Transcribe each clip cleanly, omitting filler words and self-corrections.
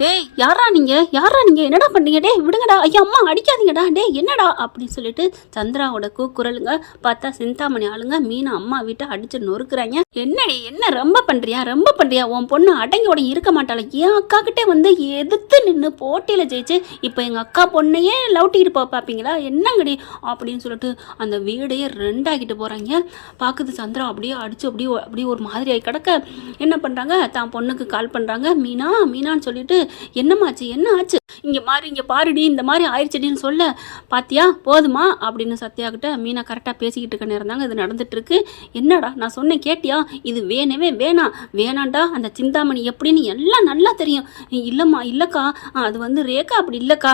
டேய் யாரா நீங்கள் என்னடா பண்ணீங்க? டே விடுங்கடா, ஐயா அம்மா அடிக்காதீங்கடா, டே என்னடா அப்படின்னு சொல்லிட்டு சந்திராவோட கூக்குரலுங்க. பார்த்தா சிந்தாமணி ஆளுங்க மீனா அம்மா வீட்டை அடிச்சு நொறுக்குறாங்க. என்னடி என்ன ரொம்ப பண்ணுறியா? உன் பொண்ணு அடங்கியோட இருக்க மாட்டாள. என் அக்கா கிட்டே வந்து எதிர்த்து நின்று போட்டியில் ஜெயிச்சு இப்போ எங்கள் அக்கா பொண்ணையே லவுட்டிக்கிட்டு பார்ப்பீங்களா என்னங்கடி அப்படின்னு சொல்லிட்டு அந்த வீடையே ரெண்டாக்கிட்டு போகிறாங்க. பார்க்குது சந்திரா அப்படியே அடிச்சு அப்படியே ஒரு மாதிரி ஆகி கிடக்க. என்ன பண்ணுறாங்க, தான் பொண்ணுக்கு கால் பண்ணுறாங்க. மீனான்னு சொல்லிட்டு என்ன ஆச்சு இங்கே பாருடி இந்த மாதிரி ஆயிடுச்சுடின்னு சொல்ல, பாத்தியா போதுமா அப்படின்னு சத்யா கிட்ட மீனா கரெக்டாக பேசிக்கிட்டு இருக்க நேரம் தாங்க இது நடந்துட்டு இருக்கு. என்னடா நான் சொன்னேன் கேட்டியா? இது வேணாண்டா, அந்த சிந்தாமணி எப்படின்னு எல்லாம் நல்லா தெரியும். இல்லக்கா அது வந்து ரேகா அப்படி இல்லக்கா.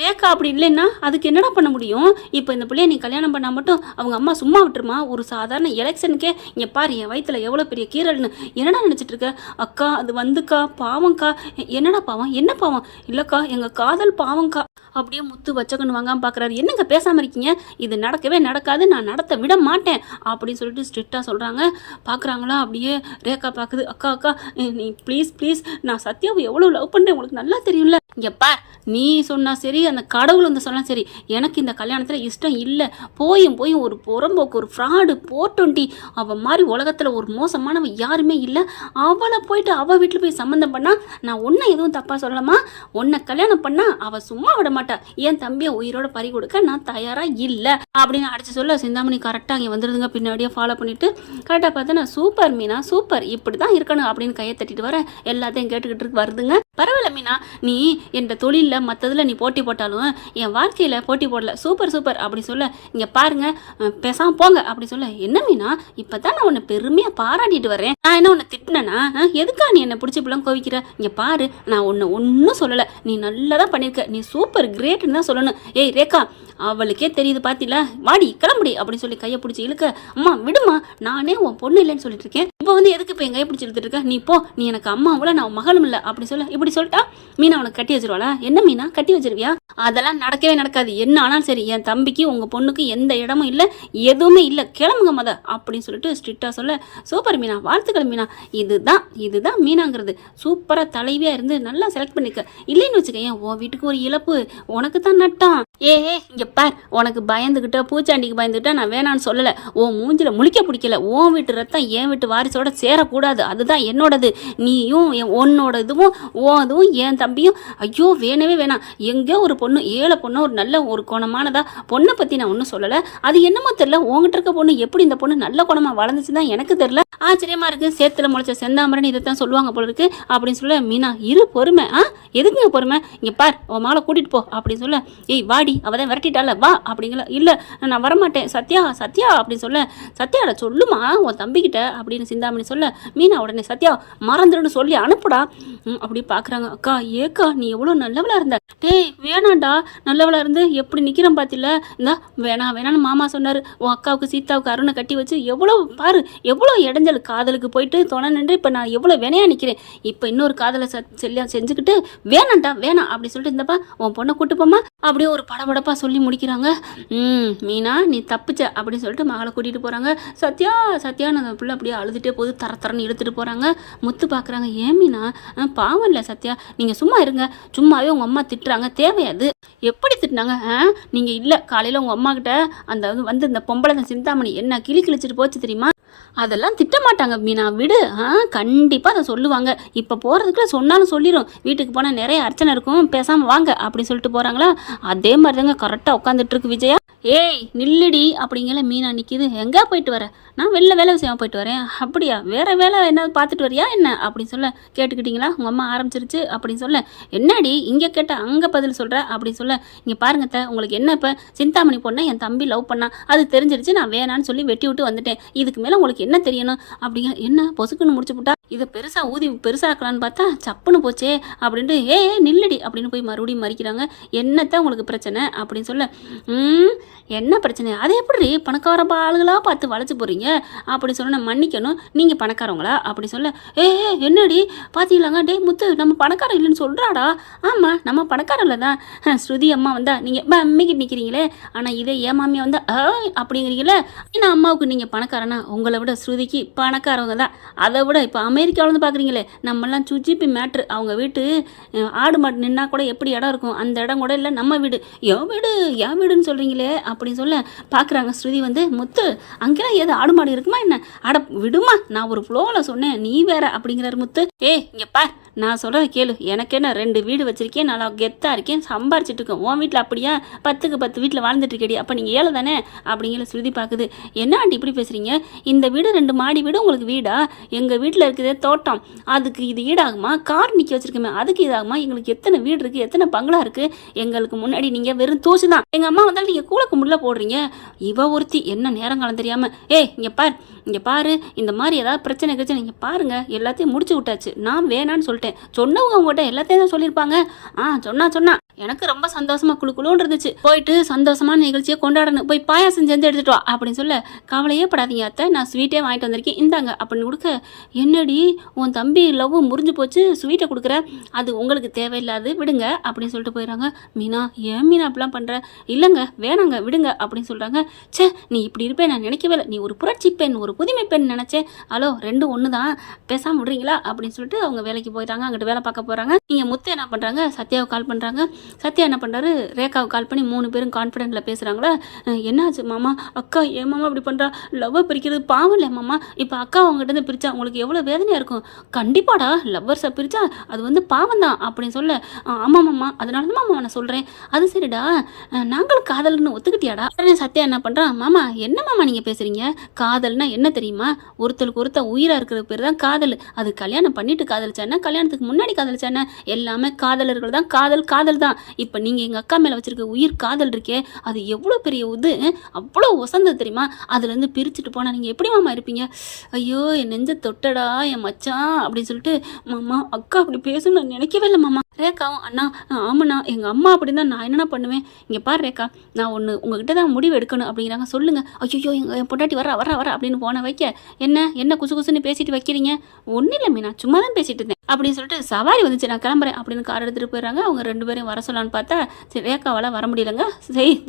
ரேகா அப்படி இல்லைன்னா அதுக்கு என்னடா பண்ண முடியும்? இப்போ இந்த பிள்ளைய நீ கல்யாணம் பண்ணா மட்டும் அவங்க அம்மா சும்மா விட்டுருமா? ஒரு சாதாரண எலெக்ஷனுக்கே இங்கே பாரு என் வயிற்றுல எவ்வளோ பெரிய கீரல்னு என்னடா நினச்சிட்டு இருக்க? அக்கா அது வந்துக்கா பாவம்க்கா. என்னடா பாவம்? என்ன பாவம்? இல்லக்கா எங்கள் காதல் பாவம்க்கா. அப்படியே முத்து வச்சக்கன்னு வாங்காமல் பார்க்குறாரு. என்னங்க பேசாமல் இருக்கீங்க? இது நடக்கவே நடக்காது, நான் நடத்த விட மாட்டேன் அப்படின்னு சொல்லிட்டு ஸ்ட்ரிக்டாக சொல்கிறாங்க. பார்க்குறாங்களா அப்படியே ரேகா பார்க்குது. அக்கா நீ ப்ளீஸ் நான் சத்யாவை எவ்வளோ லவ் பண்ணுறேன் உங்களுக்கு நல்லா தெரியும்ல. இங்கே பார், நீ சொன்னா சரி, அந்த கடவுள் வந்து சொன்னா சரி, எனக்கு இந்த கல்யாணத்தில் இஷ்டம் இல்லை. போயும் ஒரு புறம்போக்கு, ஒரு ஃப்ராடு 420 அவள் மாதிரி உலகத்தில் ஒரு மோசமானவ யாருமே இல்லை. அவளை போயிட்டு அவள் வீட்டில் போய் சம்மந்தம் பண்ணா நான் ஒன்றை எதுவும் தப்பாக சொல்லலாமா? உன்னை கல்யாணம் பண்ணா அவள் சும்மா விட மாட்டா. என் தம்பியை உயிரோட பறி கொடுக்க நான் தயாராக இல்லை அப்படின்னு அடிச்சு சொல்ல சிந்தாமணி கரெக்டாக அங்கே வந்துடுதுங்க. பின்னாடியே ஃபாலோ பண்ணிட்டு கரெக்டாக பார்த்தா சூப்பர் மீனா சூப்பர், இப்படி தான் இருக்கணும் அப்படின்னு கையை தட்டிட்டு வர எல்லாத்தையும் கேட்டுக்கிட்டு வருதுங்க. பரவாயில்ல மீனா, நீ என் தொழிலில் மற்றதில் நீ போட்டி போட்டாலும் என் வாழ்க்கையில் போட்டி போடல, சூப்பர் அப்படி சொல்ல, இங்கே பாருங்க பேசாமல் போங்க அப்படி சொல்ல. என்ன மீனா இப்போ தான் நான் உன்னை பெருமையாக பாராட்டிட்டு வரேன், நான் என்ன உன்னை திட்டினேனா? எதுக்கா நீ என்னை பிடிச்சி இப்பெல்லாம் கோவிக்கிற? இங்கே பாரு, நான் உன்னை ஒன்றும் சொல்லலை, நீ நல்லா தான் பண்ணியிருக்க, நீ சூப்பர் கிரேட்னு தான் சொல்லணும். ஏய் ரேகா, அவளுக்கே தெரியுது பாத்தில, வாடி கிளம்புடி அப்படின்னு சொல்லி கையை பிடிச்சி இழுக்க. அம்மா விடுமா, நானே உன் பொண்ணு இல்லைன்னு சொல்லிட்டு இருக்கேன், இப்போ வந்து எதுக்கு இப்போ என் கையை பிடிச்சி இழுத்துட்டு இருக்க? நீ போ, நீ எனக்கு அம்மாவில் நான் மகளும் இல்லை அப்படி சொல்ல. இப்படி சொல்லிட்டா மீனா உனக்கு கட்டி வச்சிருவாளா? என்ன மீனா கட்டி வச்சிருவியா? அதெல்லாம் நடக்கவே நடக்காது. என்ன ஆனாலும் சரி, என் தம்பிக்கு உங்க பொண்ணுக்கு எந்த இடமும் இல்லை, எதுவுமே இல்லை, கிளம்புங்க மத அப்படின்னு சொல்லிட்டு ஸ்ட்ரிக்டா சொல்ல. சூப்பர் மீனா, வாழ்த்துக்கள் மீனா, இதுதான் மீனாங்கிறது. சூப்பரா தலைவியா இருந்து நல்லா செலக்ட் பண்ணிக்க. இல்லைன்னு வச்சுக்க உன் வீட்டுக்கு ஒரு இழப்பு, உனக்கு தான் நட்டம். இங்க பார், உனக்கு பயந்துகிட்ட பூச்சாண்டிக்கு பயந்துகிட்ட நான் வேணான்னு சொல்லலை. உன் மூஞ்சில முழிக்க பிடிக்கல. உன் வீட்டு ரத்தம் என் வீட்டு வாரிசோட சேரக்கூடாது, அதுதான் என்னோடது. நீயும் உன்னோட இதுவும் இதுவும் என் தம்பியும் ஐயோ வேணவே வேணாம். எங்கே ஒரு பொண்ணு, ஏழை பொண்ணு, ஒரு நல்ல ஒரு குணமானதா பொண்ணை பற்றி நான் ஒன்றும் சொல்லலை. அது என்னமோ தெரில, உங்ககிட்ட இருக்க பொண்ணு எப்படி இந்த பொண்ணு நல்ல குணமாக வளர்ந்துச்சு தான் எனக்கு தெரில. ஆச்சரியமா இருக்கு, சேத்துல முளைச்ச செந்தாமரன் இதைத்தான் சொல்லுவாங்க போல இருக்கு அப்படின்னு சொல்ல. மீனா இரு பொறுமை. எதுக்குங்க பொறுமை? இங்கே பார், உன் மகளை கூட்டிட்டு போ அப்படின்னு சொல்ல. ஏய் வாடி, அவதான் விரட்டிட்டால வா அப்படிங்களா? இல்லை நான் வரமாட்டேன் சத்யா அப்படின்னு சொல்ல. சத்யாட சொல்லுமா உன் தம்பிக்கிட்ட அப்படின்னு சிந்தாமணி சொல்ல. மீனா உடனே சத்யா மறந்துடுன்னு சொல்லி அனுப்புடா அப்படி பார்க்குறாங்க. அக்கா ஏக்கா நீ எவ்வளோ நல்லவளா இருந்த. டேய் வேணாண்டா, நல்லவளா இருந்து எப்படி நிற்கிறேன் பார்த்தில. இந்த வேணான்னு மாமா சொன்னார். உன் அக்காவுக்கு சீதாவுக்கு அருணை கட்டி வச்சு எவ்வளோ பாரு, எவ்வளோ இடைஞ்சல், காதலுக்கு போயிட்டு துணை நின்று இப்போ நான் எவ்வளோ வினையா நிற்கிறேன். இப்போ இன்னொரு காதலை செஞ்சுக்கிட்டு வேணாம் அப்படி சொல்லிட்டு இந்தப்பா உன் பொண்ணை கூட்டுப்போமா அப்படியே ஒரு படபடப்பா சொல்லி முடிக்கிறாங்க. மீனா நீ தப்பிச்ச அப்படின்னு சொல்லிட்டு மகளை கூட்டிகிட்டு போகிறாங்க. சத்யான்னு அந்த பிள்ளை அப்படியே அழுதுகிட்டே போது தரன்னு இழுத்துட்டு போகிறாங்க. முத்து பார்க்குறாங்க. ஏன் மீனா பாவம் இல்லை சத்யா, நீங்கள் சும்மா இருங்க, சும்மாவே உங்கள் அம்மா திட்டுறாங்க, தேவையாது. எப்படி திட்டினாங்க? நீங்கள் இல்லை காலையில் உங்கள் அம்மா கிட்ட அந்த வந்து இந்த பொம்பளை சிந்தாமணி என்ன கிழிச்சிட்டு போச்சு தெரியுமா? அதெல்லாம் திட்ட மாட்டாங்க மீனா, விடு. கண்டிப்பாக அதை சொல்லுவாங்க. இப்போ போகிறதுக்குள்ள சொன்னாலும் சொல்லிடும். வீட்டுக்கு போனால் நிறைய அர்ச்சனை இருக்கும், பேசாமல் வாங்க அப்படி சொல்லிட்டு போகிறாங்களா. அதே மாதிரி தாங்க கரெக்டாக உட்காந்துட்டு இருக்கு விஜயா. ஏய் நில்லுடி அப்படிங்கிற மீனா நிற்கிது. எங்கே போயிட்டு வர? நான் வேலை விஷயமா போயிட்டு வரேன். அப்படியா, வேறு வேலை என்ன பார்த்துட்டு வரியா என்ன அப்படின்னு சொல்ல. கேட்டுக்கிட்டீங்களா உங்கள் அம்மா ஆரம்பிச்சிருச்சு அப்படின்னு சொல்ல. என்னடி இங்கே கேட்ட அங்கே பதில் சொல்கிற அப்படின்னு சொல்ல. இங்கே பாருங்க உங்களுக்கு என்ன, இப்போ சிந்தாமணி பொண்ணை என் தம்பி லவ் பண்ணா, அது தெரிஞ்சிருச்சு, நான் வேணான்னு சொல்லி வெட்டி விட்டு வந்துட்டேன். இதுக்கு மேலே உங்களுக்கு என்ன தெரியணும் அப்படிங்க. என்ன பொசுக்குன்னு முடிச்சு விட்டா இதை பெருசாக்கலான்னு பார்த்தா சப்புன்னு போச்சே அப்படின்ட்டு நில்லடி அப்படின்னு போய் மறுபடியும் மறிக்கிறாங்க. என்னத்தான் உங்களுக்கு பிரச்சனை அப்படின்னு சொல்ல. என்ன பிரச்சனை? அது எப்படி பணக்கார ஆளுகளாக பார்த்து வளைச்சு போகிறீங்க? அப்படி சொன்ன நான் மன்னிக்கணும், நீங்கள் பணக்காரவங்களா அப்படி சொல்ல, ஏ என்னடி பார்த்தீங்களாங்க, டே முத்து நம்ம பணக்காரம் இல்லைன்னு சொல்கிறாடா. ஆமாம் நம்ம பணக்காரம் இல்லை தான். ஸ்ருதி அம்மா வந்தா நீங்கள் அம்மிக்கிட்டு நிற்கிறீங்களே, ஆனால் இதே ஏன் மாமியா வந்தா அப்படிங்கிறீங்களே. ஏன்னா அம்மாவுக்கு நீங்கள் பணக்காரனா, உங்களை விட ஸ்ருதிக்கு பணக்காரவங்க தான். அதை விட இப்போ அமெரிக்காவில் வந்து பார்க்குறீங்களே, நம்மலாம் சுஜிபி மேட்ரு. அவங்க வீட்டு ஆடு மாடு நின்னா கூட எப்படி இடம் இருக்கும், அந்த இடம் கூட இல்லை நம்ம வீடு. என் வீடுன்னு சொல்கிறீங்களே அப்படின்னு சொல்ல பார்க்குறாங்க ஸ்ருதி வந்து, முத்து அங்கெல்லாம் ஏதோ ஆடு மாடு இருக்குமா என்ன, அட விடுமா, நான் ஒரு ஃப்ளோவில் சொன்னேன் நீ வேற அப்படிங்கிறாரு முத்து. இங்கே பார், நான் சொல்கிறத கேளு, எனக்கு என்ன 2 வீடு வச்சிருக்கேன், நல்லா கெத்தாக இருக்கேன், சம்பாரிச்சிட்டு இருக்கேன். உன் வீட்டில் அப்படியா 10க்கு 10 வீட்டில் வாழ்ந்துட்டு இருக்கேடி, அப்போ நீங்கள் ஏழை தானே அப்படிங்கிற ஸ்ருதி பார்க்குது. என்ன ஆண்டி இப்படி பேசுகிறீங்க, இந்த வீடு 2 மாடி வீடு உங்களுக்கு வீடா, எங்கள் வீட்டில் இருக்கிறதே தோட்டம், அதுக்கு இது ஈடாகுமா, கார் நிற்க வச்சிருக்கோமே அதுக்கு இதாகுமா, எங்களுக்கு எத்தனை வீடு இருக்குது, எத்தனை பங்களா இருக்குது, எங்களுக்கு முன்னாடி நீங்கள் வெறும் தூசு தான். எங்கள் அம்மா வந்தாலும் நீங்கள் கூலக்கு முள்ள போடுறீங்க. இவ ஒருத்தி என்ன நேரம் காலம் தெரியாமல், இங்கே பாரு இந்த மாதிரி ஏதாவது பிரச்சனை நீங்கள் பாருங்கள், எல்லாத்தையும் முடிச்சு விட்டாச்சு, நான் வேணான்னு சொல்லிட்டேன். சொன்னவங்க அவங்ககிட்ட எல்லாத்தையும் தான் சொல்லியிருப்பாங்க. சொன்னா எனக்கு ரொம்ப சந்தோஷமா குழுன்னு இருந்துச்சு. போயிட்டு சந்தோஷமான நிகழ்ச்சியை கொண்டாடணும், போய் பாயாசம் செஞ்சு எடுத்துட்டு வா அப்படின்னு சொல்ல, கவலையே படாதீங்க அத்தை, நான் ஸ்வீட்டே வாங்கிட்டு வந்திருக்கேன், இந்தாங்க அப்படின்னு கொடுக்க, என்னடி உன் தம்பி லவ் முறிஞ்சு போச்சு, ஸ்வீட்டை கொடுக்குற, அது உங்களுக்கு தேவையில்லாது விடுங்க அப்படின்னு சொல்லிட்டு போயிடறாங்க. மீனா, ஏன் மீனா அப்படிலாம் பண்ணுற, இல்லைங்க வேணாங்க விடுங்க அப்படின்னு சொல்கிறாங்க. சே நீ இப்படி இருப்பேன் நான் நினைக்கவே இல்லை, நீ ஒரு புரட்சி பெண், ஒரு புதுமை பெண் நினச்சேன். ஹலோ 2 ஒன்று தான், பேசாமல் விடுறீங்களா அப்படின்னு சொல்லிட்டு அவங்க வேலைக்கு போயிட்டாங்க. அங்கிட்டு வேலை பார்க்க போகிறாங்க. நீங்கள் முத்து என்ன பண்ணுறாங்க, சத்யாவை கால் பண்ணுறாங்க. சத்யா என்ன பண்ணுறாரு, ரேகாவுக்கு கால் பண்ணி 3 பேரும் கான்ஃபிடென்ட்டில் பேசுகிறாங்களா. என்னாச்சு மாமா, அக்கா ஏன் மாமா இப்படி பண்ணுறா, லவ்வை பிரிக்கிறது பாவம் இல்லை மாமா, இப்போ அக்கா அவங்ககிட்ட பிரித்தா உங்களுக்கு எவ்வளோ வேதனையாக இருக்கும், கண்டிப்பாடா லவ்வர்ஸை பிரித்தா அது வந்து பாவம் தான் அப்படின்னு சொல்ல, ஆமாம் மாமா அதனால தான் மாமா நான் சொல்கிறேன். அது சரிடா, நாங்களும் காதல்னு ஒத்துக்கிட்டியாடா. உடனே சத்யா என்ன பண்ணுறான், மாமா என்ன மாமா நீங்கள் பேசுகிறீங்க, காதல்னா என்ன தெரியுமா, ஒருத்தருக்கு ஒருத்தர் உயிராக இருக்கிற பேர் தான் காதல். அது கல்யாணம் பண்ணிட்டு காதலிச்சானே, கல்யாணத்துக்கு முன்னாடி காதலிச்சானே, எல்லாமே காதலர்கள் தான், காதல் தான். இப்போ நீங்கள் எங்கள் அக்கா மேலே வச்சுருக்க உயிர் காதல் இருக்கே, அது எவ்வளோ பெரிய அவ்வளோ ஒசந்தது தெரியுமா, அதுலேருந்து பிரிச்சுட்டு போனால் நீங்கள் எப்படி மாமா இருப்பீங்க, ஐயோ என் நெஞ்ச தொட்டடா என் மச்சான் அப்படின்னு சொல்லிட்டு, மாமா அக்கா அப்படி பேசணும்னு நான் நினைக்கவே இல்லை மாமா. ரேகாவும், அண்ணா ஆமாண்ணா எங்கள் அம்மா அப்படி தான், நான் என்னென்ன பண்ணுவேன், இங்கே பாரு ரேகா நான் ஒன்று உங்ககிட்ட தான் முடிவு எடுக்கணும் அப்படிங்கிறாங்க. சொல்லுங்கள். ஐயோ என் பொண்டாட்டி வர அப்படின்னு போன வைக்க, என்ன குசுன்னு பேசிட்டு வைக்கிறீங்க, ஒன்றும் இல்லை மீனா சும்மா தான் பேசிட்டு இருந்தேன் அப்படின்னு சொல்லிட்டு, சவாரி வந்துச்சு நான் கிளம்புறேன் அப்படின்னு கார் எடுத்துகிட்டு போயிடுறாங்க. அவங்க 2 பேரையும் வர சொல்லலான்னு பார்த்தா சரி ரேகாவால் வர முடியலங்க.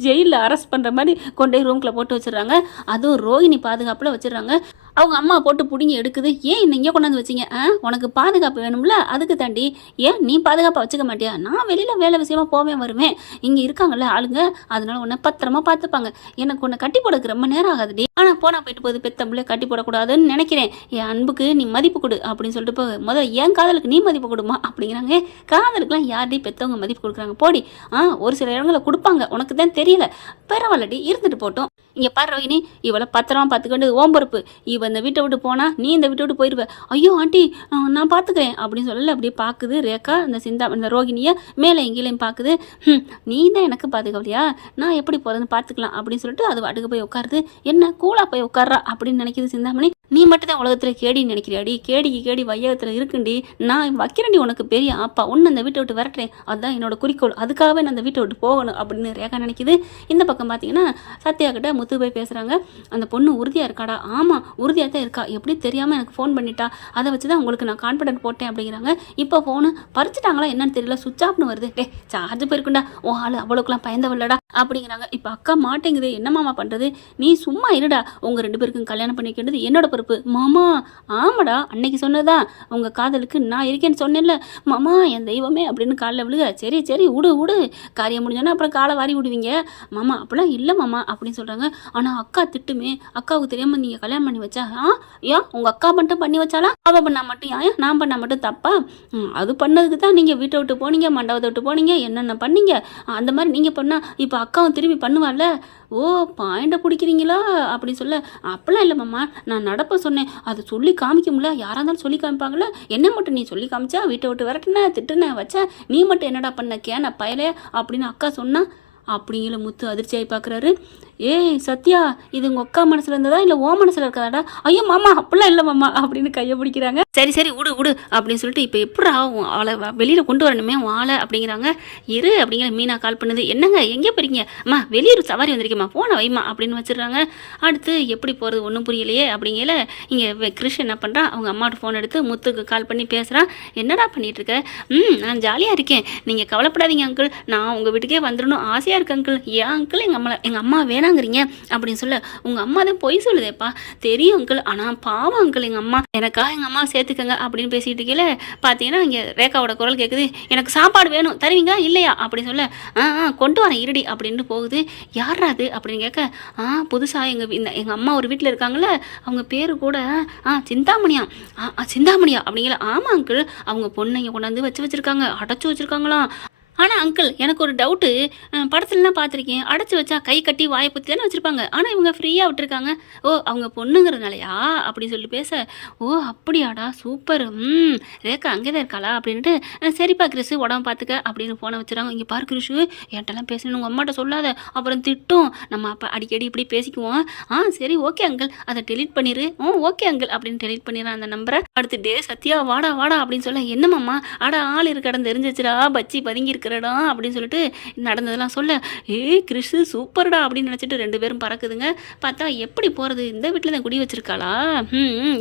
ஜெயிலில் அரெஸ்ட் பண்ணுற மாதிரி கொண்டே ரூம்குள்ளே போட்டு வச்சிடுறாங்க. அதுவும் ரோஹிணி பாதுகாப்பில் வச்சிடுறாங்க. அவங்க அம்மா போட்டு பிடிங்கி எடுக்குது. ஏன் இன்னும் இங்கே கொண்டாந்து வச்சிங்க, உனக்கு பாதுகாப்பு வேணும்ல, அதுக்கு தாண்டி, ஏன் நீ பாதுகாப்பாக வச்சுக்க மாட்டியா, நான் வெளியில் வேலை விஷயமா போவேன் வருவேன், இங்கே இருக்காங்கல்ல ஆளுங்க, அதனால உன்னை பத்திரமா பார்த்துப்பாங்க, எனக்கு உன்னை கட்டி போடுறதுக்கு ரொம்ப நேரம் ஆகாதுடி, ஆனால் போனால் போயிட்டு போகுது பெத்தம்பிள்ளை கட்டி போடக்கூடாதுன்னு நினைக்கிறேன், என் அன்புக்கு நீ மதிப்பு கொடு அப்படின்னு சொல்லிட்டு போக, முதல்ல என் காதலுக்கு நீ மதிப்பு கொடுமா அப்படிங்கிறாங்க. காதலுக்குலாம் யார்டி பெற்றவங்க மதிப்பு கொடுக்குறாங்க போடி, ஒரு சில இடங்களில் கொடுப்பாங்க, உனக்கு தான் தெரியல, பரவாயில்லடி இருந்துட்டு போட்டோம். இங்கே பாரு ரோஹிணி, இவளை பத்திரமா பார்த்துக்கொண்டு ஓம் பொறுப்பு, இவ இந்த வீட்டை விட்டு போனால் நீ இந்த வீட்டை விட்டு போயிடுவ, ஐயோ ஆண்டி நான் பார்த்துக்கிறேன் அப்படின்னு சொல்லல. அப்படியே பார்க்குது ரேகா இந்த ரோஹிணியை மேலே எங்கேயும் பார்க்குது. நீ தான் எனக்கு பாதுகாவலையா, நான் எப்படி போகிறதுன்னு பார்த்துக்கலாம் அப்படின்னு சொல்லிட்டு அது வாட்டுக்கு போய் உட்காருது. என்ன கூலா போய் உட்கார்றா அப்படின்னு நினைக்கிது சிந்தாமணி. நீ மட்டும் தான் உலகத்தில் கேடின்னு நினைக்கிறியாடி, கேடி வையகத்தில் இருக்குண்டி, நான் வைக்கிறேன்டி உனக்கு பெரிய அப்பா, ஒன்று அந்த வீட்டை விட்டு விரட்டுறேன், அதுதான் என்னோட குறிக்கோள், அதுக்காகவே நான் அந்த வீட்டை விட்டு போகணும் அப்படின்னு ரேகா நினைக்கிது. இந்த பக்கம் பார்த்தீங்கன்னா சத்யா கிட்ட முத்து போய் பேசுகிறாங்க. அந்த பொண்ணு உறுதியாக இருக்காடா, ஆமாம் உறுதியாக தான் இருக்கா, எப்படி தெரியாமல் எனக்கு ஃபோன் பண்ணிட்டா, அதை வச்சு தான் உங்களுக்கு நான் கான்ஃபிடென்ட் போட்டேன் அப்படிங்கிறாங்க. இப்போ ஃபோனு பறிச்சுட்டாங்களா என்னன்னு தெரியல, சுவிட்ச் ஆஃப்னு வருது. சார்ஜ் போயிருக்குண்டா, ஓ ஆள் அவ்வளோக்குலாம் பயந்தவல்லடா அப்படிங்கிறாங்க. இப்போ அக்கா மாட்டேங்குது, என்ன மாமா பண்ணுறது, நீ சும்மா இருடா, உங்கள் 2 பேருக்கும் கல்யாணம் பண்ணிக்கிறது என்னோட பொறுப்பு. மாமா ஆமாடா, அன்னைக்கு சொன்னதான் உங்கள் காதலுக்கு நான் இருக்கேன்னு சொன்னேன்ல மாமா, என் தெய்வமே அப்படின்னு காலில் விழுக, சரி விடு காரியம் முடிஞ்சோன்னா அப்புறம் காலை வாரி விடுவீங்க மாமா, அப்படிலாம் இல்லை மாமா அப்படின்னு சொல்கிறாங்க. ஆனால் அக்கா திட்டுமே, அக்காவுக்கு தெரியாமல் நீங்கள் கல்யாணம் பண்ணி வச்சா, ஏன் உங்கள் அக்கா மட்டும் பண்ணி வச்சாலாம், அவள் பண்ணால் மட்டும் ஏன் நான் பண்ணால் மட்டும் தப்பா, அது பண்ணதுக்கு தான் நீங்கள் வீட்டை விட்டு போனீங்க, மண்டபத்தை விட்டு போனீங்க, என்னென்ன பண்ணீங்க, அந்த மாதிரி நீங்கள் பண்ணால் இப்போ அக்காவும் திரும்பி பண்ணுவாள்ல, ஓ பாயிண்ட பிடிக்கிறீங்களா அப்படி சொல்ல, அப்பெல்லாம் இல்லை மாமா, நான் நடப்ப சொன்னேன், அதை சொல்லி காமிக்க முடியல, யாராக இருந்தாலும் சொல்லி காமிப்பாங்களே, என்ன மட்டும் நீ சொல்லி காமிச்சா, வீட்டை விட்டு விரட்டுன திட்டுன வச்சா, நீ மட்டும் என்னடா பண்ண கேன பயலே அப்படின்னு அக்கா சொன்னா அப்படிங்கிற முத்து அதிர்ச்சியாகி பார்க்குறாரு. ஏய் சத்யா, இது உங்கள் அக்கா மனசில் இருந்ததா இல்லை ஓ மனசில் இருக்காதாடா? ஐயோ மாமா அப்படிலாம் இல்லை மாமா அப்படின்னு கையை பிடிக்கிறாங்க. சரி சரி விடு விடு அப்படின்னு சொல்லிட்டு இப்போ எப்படா அவளை வெளியில் கொண்டு வரணுமே ஆளை அப்படிங்கிறாங்க. இரு அப்படிங்கிற மீனா கால் பண்ணுது. என்னங்க எங்கே போறீங்க? அம்மா வெளியூர் சவாரி வந்திருக்கேம்மா, போன வைமா அப்படின்னு வச்சிடுறாங்க. அடுத்து எப்படி போகிறது ஒன்றும் புரியலையே அப்படிங்கல இங்கே கிருஷ் என்ன பண்ணுறான், அவங்க அம்மாட்ட ஃபோன் எடுத்து முத்துக்கு கால் பண்ணி பேசுகிறான். என்னடா பண்ணிகிட்ருக்க? நான் ஜாலியாக இருக்கேன், நீங்கள் கவலைப்படாதீங்க அங்கிள், நான் உங்கள் வீட்டுக்கே வந்துடணும் ஆசையாக இருக்கு அங்கிள். ஏன் அங்கிள் எங்கள் அம்மா வேணாங்கிறீங்க அப்படின்னு சொல்ல, உங்கள் அம்மா தான் பொய் சொல்லுதேப்பா தெரியும் அங்கிள், ஆனால் பாவம் அங்கிள் எங்கள் அம்மா, எனக்காக எங்கள் அம்மா சேர்த்துக்கங்க அப்படின்னு பேசிக்கிட்டு இருக்கீங்களே. பார்த்தீங்கன்னா இங்கே ரேகாவோட குரல் கேட்குது. எனக்கு சாப்பாடு வேணும் தருவீங்க இல்லையா அப்படின்னு சொல்ல, கொண்டு வரேன் இருடி அப்படின்னு போகுது. யாராது அப்படின்னு கேட்க, புதுசாக எங்கள் அம்மா ஒரு வீட்டில் இருக்காங்கள, அவங்க பேர் கூட சிந்தாமணியா. சிந்தாமணியா அப்படிங்கிற. ஆமாம் அங்கிள், அவங்க பொண்ணை கொண்டாந்து வச்சுருக்காங்க, அடைச்சி வச்சுருக்காங்களாம். ஆனால் அங்கிள் எனக்கு ஒரு டவுட்டு, படத்துலலாம் பார்த்துருக்கேன், அடைச்சி வச்சா கை கட்டி வாயை பற்றி தானே வச்சுருப்பாங்க, ஆனால் இவங்க ஃப்ரீயாக விட்டுருக்காங்க. ஓ அவங்க பொண்ணுங்கிறதுனாலையா அப்படின்னு சொல்லி பேச, ஓ அப்படியாடா சூப்பர், ரேக்கா அங்கே தான் இருக்காளா அப்படின்ட்டு, சரிப்பா கிறிஷு உடம்பு பார்த்துக்க அப்படின்னு ஃபோனை வச்சுறாங்க. இங்கே பாரு கிறிஷு, என்கிட்டலாம் பேசணும் உங்கள் அம்மாட்ட சொல்லாத, அப்புறம் திட்டும், நம்ம அப்போ அடிக்கடி இப்படி பேசிக்குவோம். சரி ஓகே அங்கிள், அதை டெலீட் பண்ணிடு. ஓகே அங்கிள் அப்படின்னு டெலீட் பண்ணிடுறான் அந்த நம்பரை. அடுத்து டே சத்யா வாடா வாடா அப்படின்னு சொல்ல, என்னம்மா ஆள் இருக்கடம் தெரிஞ்சிச்சுடா, பச்சி பதுங்கி இருக்கிறடா அப்படின்னு சொல்லிட்டு நடந்ததெல்லாம் சொல்ல, கிறிஷு சூப்பர்டா அப்படின்னு நினச்சிட்டு 2 பேரும் பறக்குதுங்க. பார்த்தா எப்படி போகிறது, இந்த வீட்டில் தான் குடி வச்சிருக்காளா,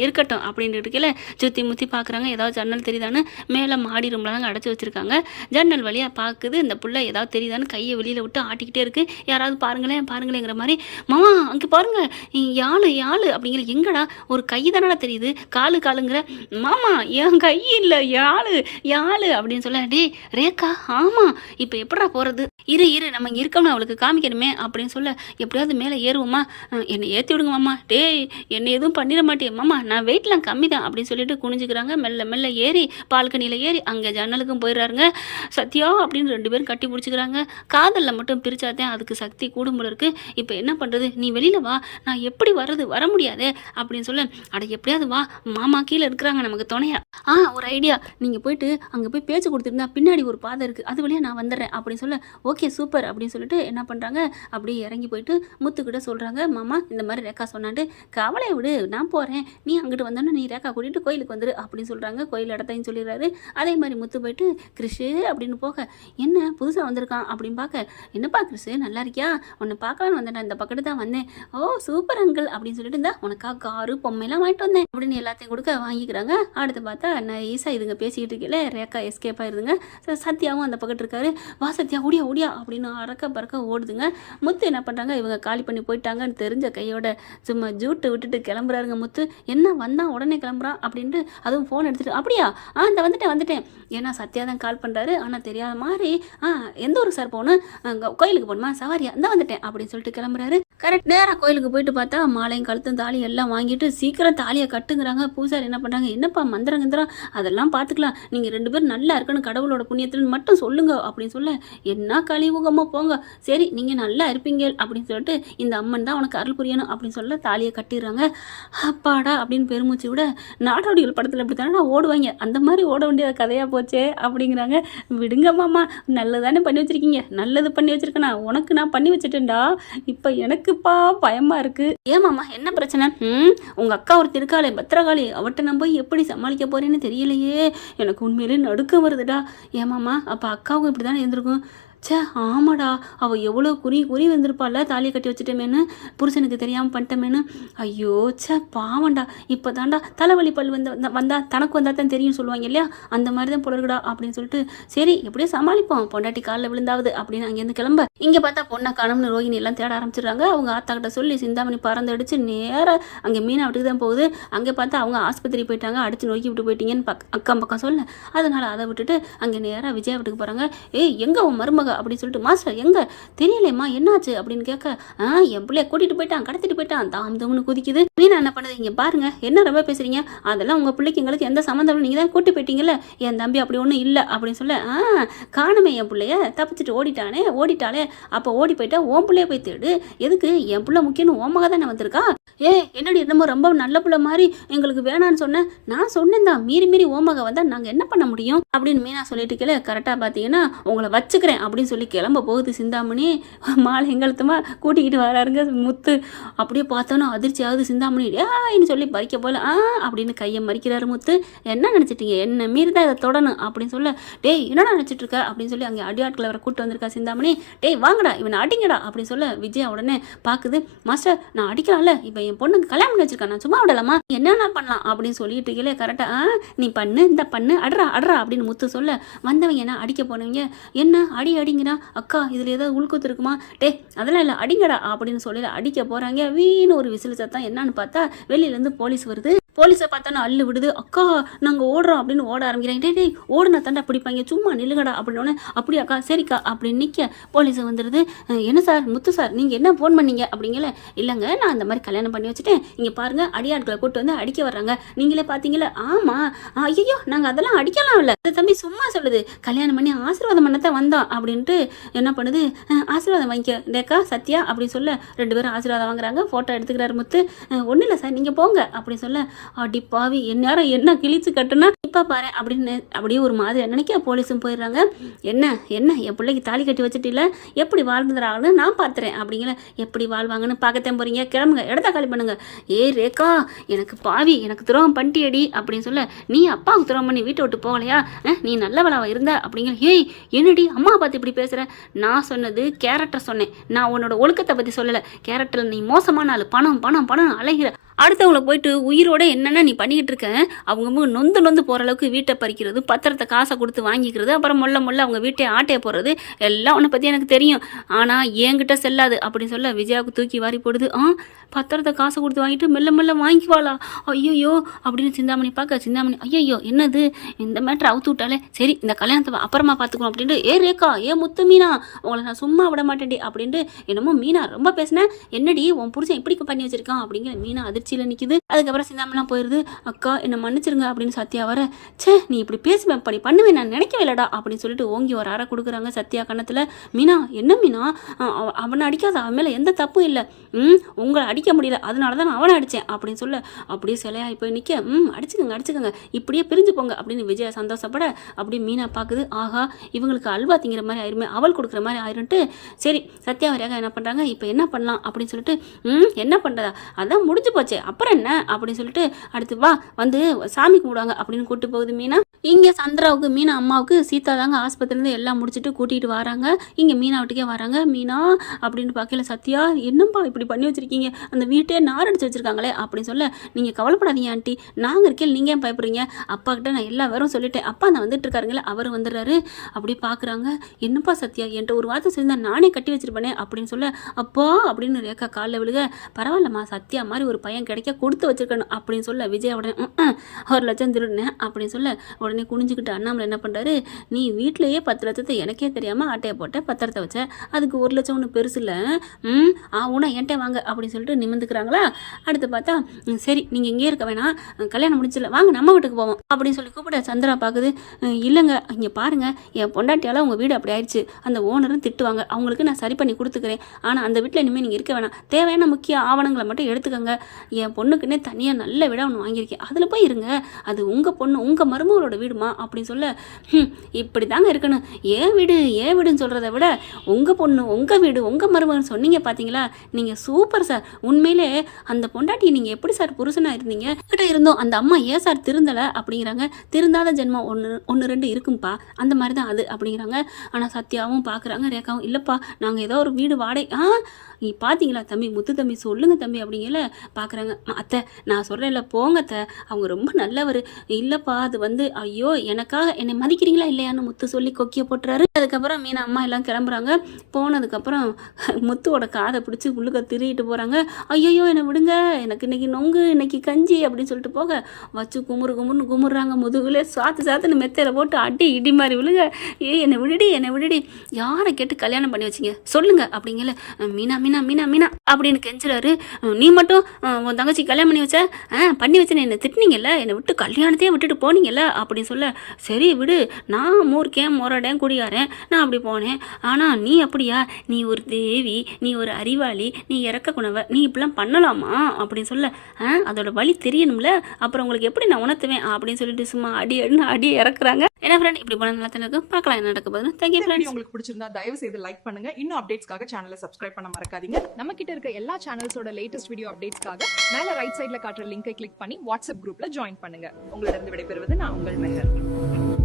இருக்கட்டும் அப்படின்ட்டு இருக்கல சுற்றி முற்றி பார்க்குறாங்க. ஏதாவது ஜன்னல் தெரியுதான்னு மேலே மாடி ரூமில் தாங்க அடைச்சி வச்சுருக்காங்க. ஜன்னல் வழியாக பார்க்குது, இந்த புள்ள ஏதாவது தெரியுதான்னு கையை வெளியில் விட்டு ஆட்டிக்கிட்டே இருக்குது. யாராவது பாருங்களேங்கிற மாதிரி. மாமா அங்கே பாருங்க யாழு அப்படிங்கிற. எங்கடா ஒரு கை தானடா தெரியுது, காலுங்கிற. மாமா என் கை இல்லை யாழு அப்படின்னு சொல்ல, டே ரேக்கா ஆமாம் இப்போ எப்படா போகிறது, இரு நம்ம இங்கே இருக்கோம்னு அவளுக்கு காமிக்கணுமே அப்படின்னு சொல்ல, எப்படியாவது மேலே ஏறுவோமா, என்னை ஏற்றி விடுங்க மாமா, டேய் என்னை எதுவும் பண்ணிட மாட்டேன் மாமா, நான் வெயிட்லாம் கம்மி தான் அப்படின்னு சொல்லிட்டு குனிஞ்சுக்கிறாங்க. மெல்ல ஏறி பால்கனியில் ஏறி அங்கே ஜன்னலுக்கும் போயிடுறாருங்க. சத்யா அப்படின்னு 2 பேரும் கட்டி பிடிச்சிக்கிறாங்க. காதலில் மட்டும் பிரிச்சாதான் அதுக்கு சக்தி கூடும் போல இருக்குது. இப்போ என்ன பண்ணுறது, நீ வெளியில் வா, நான் எப்படி வர முடியாதே அப்படின்னு சொல்ல, அட எப்படியாவது வா, மாமா கீழே இருக்கிறாங்க நமக்கு துணையா. ஒரு ஐடியா, நீங்கள் போயிட்டு அங்கே போய் பேச்சு கொடுத்துருந்தா பின்னாடி ஒரு பாதை இருக்குது, அது வழியாக நான் வந்துடுறேன் அப்படின்னு சொல்ல, ஓகே சூப்பர் அப்படின்னு சொல்லிட்டு என்ன பண்ணுறாங்க, அப்படியே இறங்கி போயிட்டு முத்துக்கிட்ட சொல்கிறாங்க, மாமா இந்த மாதிரி ரேக்கா சொன்னான்ட்டு, கவலையை விடு நான் போகிறேன், நீ அங்கிட்டு வந்தோன்னே நீ ரேக்கா கூட்டிகிட்டு கோயிலுக்கு வந்துரு அப்படின்னு சொல்கிறாங்க. கோயில் இடத்தையும் சொல்லிடுறாரு. அதே மாதிரி முத்து போயிட்டு கிறிஷு அப்படின்னு போக, என்ன புதுசாக வந்திருக்கான் அப்படின்னு பார்க்க, என்னப்பா கிறிஷு நல்லா இருக்கியா, உன்னை பார்க்கலான்னு வந்தேன், இந்த பக்கத்து தான் வந்தேன். ஓ சூப்பர் அங்கிள் அப்படின்னு சொல்லிட்டு, இருந்தா உனக்கா காரு பொம்மையெல்லாம் வாங்கிட்டு வந்தேன் அப்படின்னு எல்லாத்தையும் கொடுக்க வாங்கிக்கிறாங்க. அடுத்து பார்த்தா நைஸாக இதுங்க பேசிக்கிட்டு இருக்கல, ரேக்கா எஸ்கேப் ஆயிருதுங்க. சத்யாவும் அந்த பக்கத்து இருக்காரு. வா சத்யா ஓடியா அப்படின்னு அறக்க பறக்க ஓடுதுங்க. முத்து என்ன பண்ணுறாங்க, இவங்க காலி பண்ணி போயிட்டாங்கன்னு தெரிஞ்ச கையோட சும்மா ஜூட்டு விட்டுட்டு கிளம்புறாருங்க முத்து. என்ன வந்தான் உடனே கிளம்புறான் அப்படின்ட்டு, அதுவும் ஃபோன் எடுத்துகிட்டு, அப்படியா இந்த வந்துட்டேன் ஏன்னா சத்யா தான் கால் பண்ணுறாரு. ஆனால் தெரியாத மாதிரி எந்த ஊருக்கு சார் போகணும், கோயிலுக்கு போகணுமா, சவாரியா இந்த வந்துட்டேன் அப்படின்னு சொல்லிட்டு கிளம்புறாரு. கரெக்ட் நேராக கோயிலுக்கு போயிட்டு பார்த்தா மாலையும் கழுத்தும் தாலியும் எல்லாம் வாங்கிட்டு சீக்கிரம் தாலியை கட்டுங்கிறாங்க. பூசாரி என்ன பண்ணுறாங்க, என்னப்பா மந்திரம் அதெல்லாம் பார்த்துக்கலாம், நீங்கள் 2 பேரும் நல்லா இருக்கணும் கடவுளோட புண்ணியத்துலன்னு மட்டும் சொல்லுங்க அப்படின்னு சொல்ல, என்ன கலியுகமாக போங்க, சரி நீங்கள் நல்லா இருப்பீங்க அப்படின்னு சொல்லிட்டு, இந்த அம்மன் தான் உனக்கு அருள் புரியணும் அப்படின்னு சொல்ல தாலியை கட்டிடுறாங்க. அப்பாடா அப்படின்னு பெருமூச்சு விட, நாடோடிகள் படத்தில் இப்படி தானே ஓடுவாங்க, அந்த மாதிரி ஓட வேண்டிய கதையாக போச்சே அப்படிங்கிறாங்க. விடுங்க மாமா, நல்லதானே பண்ணி வச்சிருக்கீங்க, நல்லது பண்ணி வச்சிருக்கேனா, உனக்கு நான் பண்ணி வச்சுட்டேன்டா, இப்போ எனக்குப்பா பயமாக இருக்குது. ஏன் மாமா என்ன பிரச்சனை, உங்கள் அக்கா ஒரு திருக்காளி பத்திரகாளி, அவட்ட நம்ம எப்படி சமாளிக்க போறேன்னு தெரியலையே, எனக்கு உண்மையிலே நடுக்க வருதுடா. ஏமாம்மா அப்போ அக்காவும் இப்படி தானே இருந்திருக்கும். சே ஆமாடா, அவள் எவ்வளோ குறி வந்திருப்பாள்ல, தாலியை கட்டி வச்சுட்டமேனு, புருஷனுக்கு தெரியாமல் பண்ணிட்டமேனு. ஐயோ சே பாவண்டா, இப்போ தாண்டா தலைவலி பல் வந்தா தனக்கு வந்தால் தான் தெரியும் சொல்லுவாங்க இல்லையா, அந்த மாதிரி தான் புலருக்குடா அப்படின்னு சொல்லிட்டு, சரி எப்படியோ சமாளிப்போம், பொண்டாட்டி காலில் விழுந்தாவது அப்படின்னு அங்கேருந்து கிளம்ப. இங்கே பார்த்தா பொண்ணை காணும்னு ரோஹிணி எல்லாம் தேட ஆரம்பிச்சிடுறாங்க. அவங்க ஆத்தாக்கிட்ட சொல்லி சிந்தாமணி பறந்து அடிச்சு நேராக அங்கே மீனா வீட்டுக்கு தான் போகுது. அங்கே பார்த்தா அவங்க ஆஸ்பத்திரி போயிட்டாங்க, அடிச்சு நோக்கி விட்டு போயிட்டீங்கன்னு அக்கம் பக்கம் சொல்ல, அதனால் அதை விட்டுட்டு அங்கே நேராக விஜயா வீட்டுக்கு போகிறாங்க. எங்கே உன் மருமக அப்படின்னு சொல்லிட்டு, மாஸ்டர் எங்கே தெரியலையம்மா என்னாச்சு அப்படின்னு கேட்க, என் பிள்ளைய கூட்டிகிட்டு போயிட்டான், கடத்திட்டு போயிட்டான், தாம்னு குதிக்குது. மீனா என்ன பண்ணுது, இங்கே பாருங்க என்ன ரொம்ப பேசுறீங்க, அதெல்லாம் உங்கள் பிள்ளைக்கு எங்களுக்கு எந்த சம்மந்தம், நீங்கள் தான் கூட்டி போயிட்டீங்கல்ல, என் தம்பி அப்படி ஒன்றும் இல்லை அப்படின்னு சொல்ல, காணுமே என் பிள்ளைய, தப்பிச்சுட்டு ஓடிட்டாளே, அப்போ ஓடி போயிட்டா உன் பிள்ளைய போய் தேடு, எதுக்கு என் பிள்ளை முக்கியம்னு ஓமக தானே வந்திருக்கா, என்னடி என்னமோ ரொம்ப நல்ல பிள்ளை மாதிரி எங்களுக்கு வேணான்னு சொன்னேன். நான் சொன்னேன் தான், மீறி மீறி ஓமக வந்தால் நாங்கள் என்ன பண்ண முடியும் அப்படின்னு மீனா சொல்லிட்டு கீழே கரெக்டாக பார்த்தீங்கன்னா உங்களை வச்சுக்கிறேன் அப்படின்னு சொல்லி கிளம்ப போகுது சிந்தாமணி. மாலை எங்களுத்தமாக கூட்டிக்கிட்டு வராருங்க முத்து. அப்படியே பார்த்தோன்னா அதிர்ச்சி ஆகுது சிந்தாமணி. ஏன்னு சொல்லி பறிக்க போல அப்படின்னு கையை மறிக்கிறாரு முத்து. என்ன நினச்சிட்டீங்க, என்ன மீறி தான் இதை தொடணும் அப்படின்னு சொல்ல, டேய் என்னடா நினச்சிட்டு இருக்க அப்படின்னு சொல்லி அங்கே அடியாட்களை வர கூப்பிட்டு வந்திருக்கா சிந்தாமணி. டேய் வாங்கடா இவனை அடிங்கடா அப்படின்னு சொல்ல விஜயா உடனே பார்க்குது. மாஸ்டர் நான் அடிக்கலாம்ல, இப்போ என் பொண்ணுக்கு கல்யாணம் பண்ணி வச்சிருக்கேன், நான் சும்மா விடலாமா, என்னென்ன பண்ணலாம் அப்படின்னு சொல்லிட்டு இருக்கீங்களே கரெக்டாக நீ பண்ணு இந்த பண்ணு அட்ரா அட்ரா அப்படின்னு முத்து சொல்ல, வந்தவங்க என்ன அடிக்க போனவங்க என்ன அடிங்கிறா. அக்கா இதில் ஏதாவது உள்குத்து இருக்குமா, டே அதெல்லாம் இல்லை அடிங்கடா அப்படின்னு சொல்லி அடிக்க போகிறாங்க. வீணு ஒரு விசில் சத்தம். என்னன்னு பார்த்தா வெளியிலேருந்து போலீஸ் வருது. போலீஸை பார்த்தோன்னா அள்ளு விடுது. அக்கா நாங்கள் ஓடுறோம் அப்படின்னு ஓட ஆரம்பிக்கிறாங்க. டே டேய் ஓடுனா தண்டா பிடிப்பாங்க, சும்மா நில்லுங்கடா அப்படின்னோடனே அப்படியாக்கா சரிக்கா அப்படின்னு நிற்க போலீஸ் வந்துடுது. என்ன சார் முத்து சார் நீங்கள் என்ன ஃபோன் பண்ணீங்க அப்படிங்கல. இல்லைங்க நான் இந்த மாதிரி கல்யாணம் பண்ணி வச்சுட்டேன், இங்கே பாருங்கள் அடியாட்களை கூப்பிட்டு வந்து அடிக்க வர்றாங்க, நீங்களே பார்த்தீங்களா. ஆமாம் ஐயோ நாங்கள் அதெல்லாம் அடிக்கலாம் இல்லை, தம்பி சும்மா சொல்லுது, கல்யாணம் பண்ணி ஆசீர்வாதம் பண்ணத்தான் வந்தோம் அப்படின்ட்டு என்ன பண்ணுது, ஆசீர்வாதம் வாங்கிக்க டேக்கா சத்யா அப்படின்னு சொல்ல 2 பேரும் ஆசீர்வாதம் வாங்குறாங்க. ஃபோட்டோ எடுத்துக்கிறாரு முத்து. ஒன்றும் இல்லை சார் நீங்கள் போங்க அப்படின்னு சொல்ல, அடி பாவி எந்நேரம் என்ன கிழிச்சு கட்டுனா இப்போ பாரு அப்படின்னு அப்படியே ஒரு மாதிரி நினைக்க போலீஸும் போயிடுறாங்க. என்ன என்ன என் பிள்ளைக்கு தாலி கட்டி வச்சுட்டு எப்படி வாழ்ந்துறாங்கன்னு நான் பார்த்துறேன் அப்படிங்கிற. எப்படி வாழ்வாங்கன்னு பார்க்கத்தான் போறீங்க, கிளம்புங்க இடத்த காலி பண்ணுங்க. ரேகா எனக்கு பாவி எனக்கு துரோகம் பண்ணிட்டியடி அப்படின்னு சொல்ல, நீ அப்பாவுக்கு துரோகம் பண்ணி வீட்டை விட்டு போகலையா, நீ நல்லவளாவா இருந்த அப்படிங்கிற. என்னடி அம்மா பார்த்து இப்படி பேசுற, நான் சொன்னது கேரக்டர் சொன்னேன், நான் உன்னோட ஒழுக்கத்தை பற்றி சொல்லலை. கேரக்டரில் நீ மோசமான ஆள், பணம் பணம் பணம் அலைகிற, அடுத்தவங்களை போயிட்டு உயிரோட என்னென்ன நீ பண்ணிக்கிட்டு இருக்க, அவங்க நொந்து போகிற அளவுக்கு வீட்டை பறிக்கிறது, பத்திரத்தை காசை கொடுத்து வாங்கிக்கிறது, அப்புறம் மொல்ல அவங்க வீட்டை ஆட்டையை போடுறது எல்லாம் உன்னை பற்றி எனக்கு தெரியும், ஆனால் என்கிட்ட செல்லாது அப்படின்னு சொல்ல விஜயாவுக்கு தூக்கி வாரி போடுது. பத்திரத்தை காசை கொடுத்து வாங்கிட்டு மெல்ல வாங்கிக்குவாளா, ஐயோ அப்படின்னு சிந்தாமணி பார்க்க. சிந்தாமணி ஐயோ என்னது இந்த மேட்ரு அவுத்து விட்டாலே, சரி இந்த கல்யாணத்தை அப்புறமா பார்த்துக்கணும் அப்படின்ட்டு. ரேகா முத்து மீனா உங்களை நான் சும்மா விட மாட்டேன்டி அப்படின்ட்டு என்னமோ மீனா ரொம்ப பேசினேன், என்னடி உன் புருஷன் இப்படி பண்ணி வச்சிருக்கான் அப்படிங்கிற மீனா அதிர்ச்சியில் நிற்கிது. அதுக்கப்புறம் சிந்தாமணிலாம் போயிடுது. அக்கா என்னை மன்னிச்சிருங்க அப்படின்னு சத்யா வர, நீ இப்படி பேசுவேன் படி பண்ணுவேன் நான் நினைக்கவே இல்லடா அப்படின்னு சொல்லிட்டு ஓங்கி ஒரு அறை கொடுக்குறாங்க சத்யா கண்ணத்தில். மீனா என்ன மீனா அவனை அடிக்காத, அவன் மேலே எந்த தப்பும் இல்லை, உங்களை அடிக்க முடியல அதனால தான் நான் அவனை அடித்தேன் அப்படின்னு சொல்ல, அப்படியே சிலையாகி போய் நிற்க, அடிச்சுக்கோங்க இப்படியே பிரிஞ்சு போங்க அப்படின்னு விஜயா சந்தோஷப்பட. அப்படியே மீனா பார்க்குது, ஆஹா இவங்களுக்கு அல்வா திங்கிற மாதிரி ஆயிருமே, அவள் கொடுக்குற மாதிரி ஆயிரும்ட்டு. சரி சத்யா வரையாக என்ன பண்ணுறாங்க, இப்போ என்ன பண்ணலாம் அப்படின்னு சொல்லிட்டு, என்ன பண்ணுறதா அதான் முடிஞ்சு போச்சே அப்புறம் என்ன அப்படின்னு சொல்லிட்டு அடுத்து வா வந்து சாமி கும்பிடுவாங்க அப்படின்னு கூப்பிட்டு போகுது மீனா. இங்கே சந்திராவுக்கு மீனா அம்மாவுக்கு சீதா தாங்க ஆஸ்பத்திரிலேருந்து எல்லாம் முடிச்சுட்டு கூட்டிகிட்டு வராங்க. இங்கே மீனா வீட்டுக்கே வராங்க. மீனா அப்படின்னு பார்க்கல சத்யா, என்னப்பா இப்படி பண்ணி வச்சுருக்கீங்க, அந்த வீட்டே நாரடிச்சு வச்சுருக்காங்களே அப்படின்னு சொல்ல, நீங்கள் கவலைப்படாதீங்க ஆண்டி, நாங்கள் இருக்கேன் நீங்கள் ஏன் பயப்படுறீங்க, அப்பா கிட்ட நான் எல்லா வேறும் சொல்லிட்டேன், அப்பா நான் வந்துட்டு இருக்காருங்களே அவர் வந்துடுறாரு. அப்படி பார்க்குறாங்க. என்னப்பா சத்யா என்கிட்ட ஒரு வார்த்தை செஞ்சா நானே கட்டி வச்சிருப்பேனே அப்படின்னு சொல்ல, அப்பா அப்படின்னு ரேக்கா காலில் விழுக. பரவாயில்லம்மா சத்யா மாதிரி ஒரு பையன் கிடைக்க கொடுத்து வச்சிருக்கணும் அப்படின்னு சொல்ல விஜய் உடனே 1 லட்சம் திருடினேன் அப்படின்னு சொல்ல, உடனே குனிஞ்சுக்கிட்டு அண்ணாமலை என்ன பண்ணுறாரு, நீ வீட்டிலேயே 10 லட்சத்தை எனக்கே தெரியாமல் ஆட்டையை போட்ட பத்திரத்தை வச்ச, அதுக்கு 1 லட்சம் ஒன்று பெருசு இல்லை, உனா என்கிட்ட வாங்க அப்படின்னு சொல்லிட்டு நிமிந்துக்கிறாங்களா. அடுத்து பார்த்தா சரி நீங்கள் இங்கே இருக்க வேணாம், கல்யாணம் முடிச்சிடல வாங்க நம்ம வீட்டுக்கு போவோம் அப்படின்னு சொல்லி கூப்பிட சந்திரா பார்க்குது. இல்லைங்க இங்கே பாருங்கள் என் பொண்டாட்டியால் உங்கள் வீடு அப்படி ஆயிடுச்சு, அந்த ஓனரும் திட்டுவாங்க, அவங்களுக்கு நான் சரி பண்ணி கொடுத்துக்கிறேன், ஆனால் அந்த வீட்டில் இனிமேல் நீங்கள் இருக்க வேணாம், தேவையான முக்கிய ஆவணங்களை மட்டும் எடுத்துக்கோங்க, என் பொண்ணுக்குன்னே தனியாக நல்ல வீடாக ஒன்று வாங்கியிருக்கேன் அதில் போய் இருங்க, அது உங்கள் பொண்ணு உங்கள் மருமகளோட வீடுமா அப்படின்னு சொல்ல, இப்படி தாங்க இருக்கணும், ஏன் வீடுன்னு சொல்கிறத விட உங்கள் பொண்ணு உங்கள் வீடு உங்கள் மருமகன் சொன்னீங்க பார்த்தீங்களா, நீங்கள் சூப்பர் சார், உண்மையிலே அந்த பொண்டாட்டி நீங்கள் எப்படி சார் புருஷனாக இருந்தீங்க கிட்ட இருந்தோம், அந்த அம்மா ஏன் சார் திருந்தலை அப்படிங்கிறாங்க. திருந்தாத ஜென்மம் ஒன்று 2 இருக்கும்பா, அந்த மாதிரி தான் அது அப்படிங்கிறாங்க. ஆனால் சத்யாவும் பார்க்குறாங்க, ரேகாவும் இல்லைப்பா நாங்கள் ஏதோ ஒரு வீடு வாடகை, நீ பார்த்தீங்களா தம்பி முத்து தம்பி சொல்லுங்க தம்பி அப்படிங்கல பார்க்குறாங்க. அத்தை நான் சொல்கிறேன்ல போங்க அத்தை, அவங்க ரொம்ப நல்லவர், இல்லைப்பா அது வந்து ஐயோ எனக்காக என்னை மதிக்கிறீங்களா இல்லையான்னு முத்து சொல்லி கொக்கிய போட்டுறாரு. அதுக்கப்புறம் மீனா அம்மா எல்லாம் கிளம்புறாங்க. போனதுக்கப்புறம் முத்துவோட காதை பிடிச்சி உள்ளுக்க திருட்டு போகிறாங்க. ஐயோ என்னை விடுங்க, எனக்கு இன்னைக்கு நொங்கு இன்னைக்கு கஞ்சி அப்படின்னு சொல்லிட்டு போக வச்சு குமுறுன்னு குமுறுறாங்க. முதுகுலே சாத்துன்னு மெத்தையில் போட்டு அடி இடி மாதிரி விழுங்க. என்னை விடுடி யாரை கேட்டு கல்யாணம் பண்ணி வச்சிங்க சொல்லுங்க அப்படிங்கல. மீனா அப்படின்னு கெஞ்சுறாரு. நீ மட்டும் உன் தங்கச்சி கல்யாணம் பண்ணி வச்ச பண்ணி வச்சு என்னை திட்டினீங்கல்ல, என்னை விட்டு கல்யாணத்தையே விட்டுட்டு போனீங்கல்ல அப்படின்னு சொல்ல, சரி விடு, நான் மூர்க்கேன் முரடேன் குடியாரேன், நான் அப்படி போனேன். ஆனால் நீ அப்படியா, நீ ஒரு தேவி, நீ ஒரு அறிவாளி, நீ இறக்க குணவ, நீ இப்படிலாம் பண்ணலாமா அப்படின்னு சொல்ல, அதோட வழி தெரியணும்ல, அப்புறம் உங்களுக்கு எப்படி நான் உணர்த்துவேன் அப்படின்னு சொல்லிட்டு சும்மா அடி இறக்குறாங்க. என்ன ஃப்ரெண்ட், இப்படி போன நல்லா தானே இருக்கும், பார்க்கலாம் என்ன நடக்க போகுது. Thank you friend. உங்களுக்கு பிடிச்சிருந்தா தயவு செய்து லைக் பண்ணுங்க. இன்னும் அப்டேட்ஸ்க்காக சேனலை சப்ஸ்கிரைப் பண்ண மறக்காதீங்க. நம்ம கிட்ட இருக்க எல்லா சேனல்ஸோட லேட்டஸ்ட் வீடியோ அப்டேட்ஸ்க்காக மேல ரைட் சைடுல காட்டுற லிங்கை கிளிக் பண்ணி வாட்ஸ்அப் குரூப்ல ஜாயின் பண்ணுங்க. உங்களிடம் விடைபெறுவது நான் உங்கள் மெஹர்.